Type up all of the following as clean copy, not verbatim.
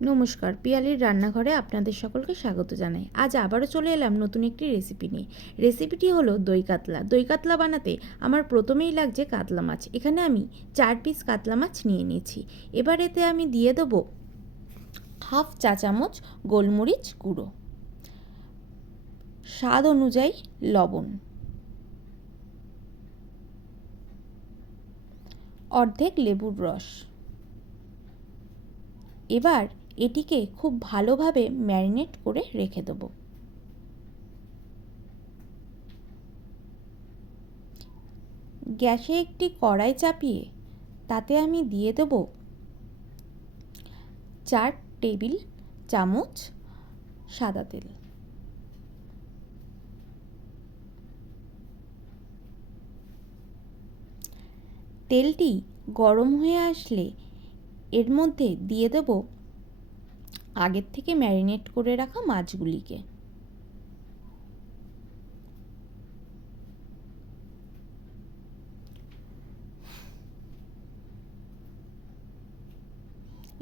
নমস্কার, পিয়ালির রান্নাঘরে আপনাদের সকলকে স্বাগত জানাই। আজ আবারও চলে এলাম নতুন একটি রেসিপি নিয়ে। রেসিপিটি হলো দই কাতলা। দই কাতলা বানাতে আমার প্রথমেই লাগছে কাতলা মাছ। এখানে আমি 4 পিস কাতলা মাছ নিয়ে নিয়েছি। এবার এতে আমি দিয়ে দেবো হাফ চা চামচ গোলমরিচ গুঁড়ো, স্বাদ অনুযায়ী লবণ, অর্ধেক লেবুর রস। এবার এটিকে খুব ভালোভাবে ম্যারিনেট করে রেখে দেবো। গ্যাসে একটি কড়াই চাপিয়ে তাতে আমি দিয়ে দেব 4 টেবিল চামচ সাদা তেল। তেলটি গরম হয়ে আসলে এর মধ্যে দিয়ে দেব আগের থেকে ম্যারিনেট করে রাখা মাছগুলিকে।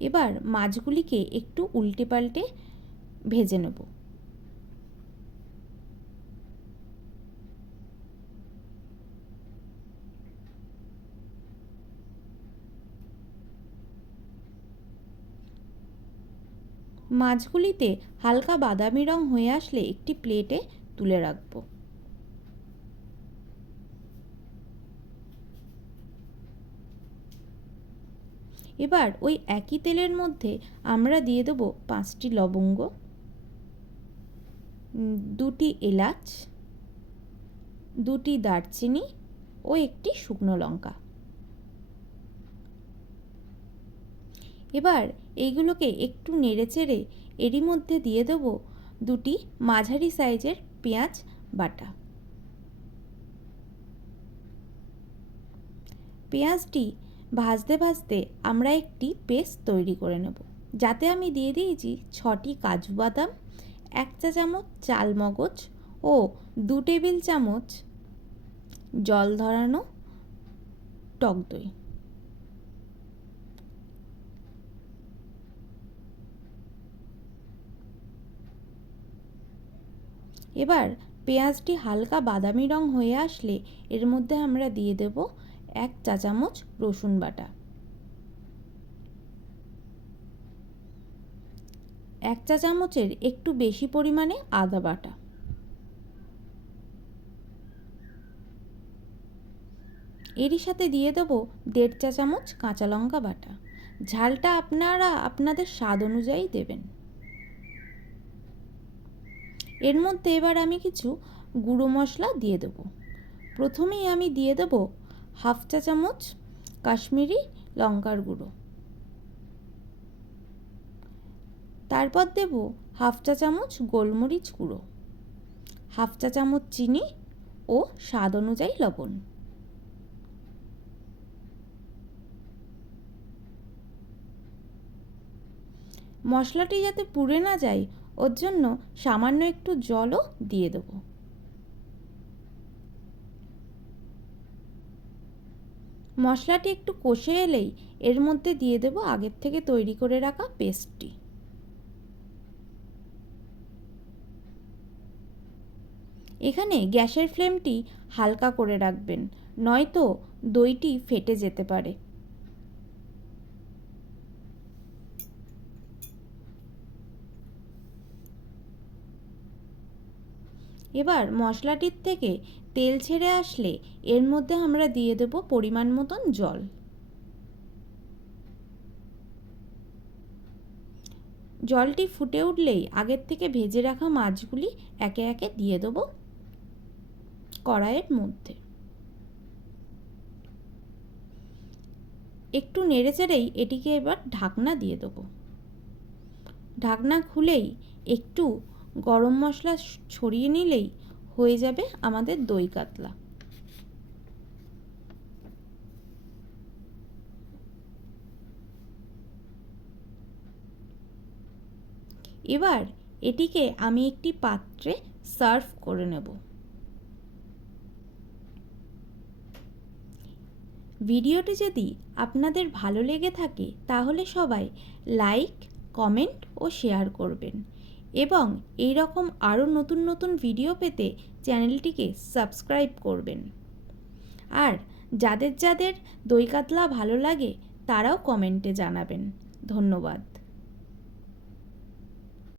এবার মাছগুলিকে একটু উল্টে পাল্টে ভেজে নেব। মাছগুলিতে হালকা বাদামি রং হয়ে আসলে একটি প্লেটে তুলে রাখব। এবার ওই একই তেলের মধ্যে আমরা দিয়ে দেব 5টি লবঙ্গ, 2টি এলাচ, 2টি দারচিনি ও একটি শুকনো লঙ্কা। এবার এইগুলোকে একটু নেড়েচেড়ে এরই মধ্যে দিয়ে দেব 2টি মাঝারি সাইজের পেঁয়াজ বাটা। পেঁয়াজটি ভাজতে ভাজতে আমরা একটি পেস্ট তৈরি করে নেব, যাতে আমি দিয়ে দিয়েছি 6টি কাজু বাদাম, 1 চা চামচ চাল মগজ ও 2 টেবিল চামচ জল ধরানো টক দই। এবার পেঁয়াজটি হালকা বাদামি রং হয়ে আসলে এর মধ্যে আমরা দিয়ে দেব 1 চা চামচ রসুন বাটা, 1 চা চামচের একটু বেশি পরিমাণে আদা বাটা, এরই সাথে দিয়ে দেব 1.5 চা চামচ কাঁচা লঙ্কা বাটা। ঝালটা আপনারা আপনাদের স্বাদ অনুযায়ী দেবেন। এর মধ্যে এবার আমি কিছু গুঁড়ো মশলা দিয়ে দেব। প্রথমেই আমি দিয়ে দেব হাফ চা চামচ কাশ্মীরি লঙ্কার গুঁড়ো, তারপর দেব হাফ চা চামচ গোলমরিচ গুঁড়ো, হাফ চা চামচ চিনি ও স্বাদ অনুযায়ী লবণ। মশলাটি যাতে পুড়ে না যায় ওর জন্য সামান্য একটু জলও দিয়ে দেব। মশলাটি একটু কষে এলেই এর মধ্যে দিয়ে দেব আগের থেকে তৈরি করে রাখা পেস্টটি। এখানে গ্যাসের ফ্লেমটি হালকা করে রাখবেন, নয়তো দইটি ফেটে যেতে পারে। এবার মশলাটির থেকে তেল ছেড়ে আসলে এর মধ্যে আমরা দিয়ে দেব পরিমাণ মতন জল। জলটি ফুটে উঠলেই আগের থেকে ভেজে রাখা মাছগুলি একে একে দিয়ে দেব কড়াইয়ের মধ্যে। একটু নেড়েচেড়েই এটিকে এবার ঢাকনা দিয়ে দেব। ঢাকনা খুলেই একটু গরম মশলা ছড়িয়ে নিলেই হয়ে যাবে আমাদের দই কাতলা। এবার এটিকে আমি একটি পাত্রে সার্ভ করে নেব। ভিডিওটি যদি আপনাদের ভালো লেগে থাকে তাহলে সবাই লাইক কমেন্ট ও শেয়ার করবেন এবং এই রকম আরও নতুন নতুন ভিডিও পেতে চ্যানেলটিকে সাবস্ক্রাইব করবেন। আর যাদের যাদের দই কাতলা ভালো লাগে তারাও কমেন্টে জানাবেন। ধন্যবাদ।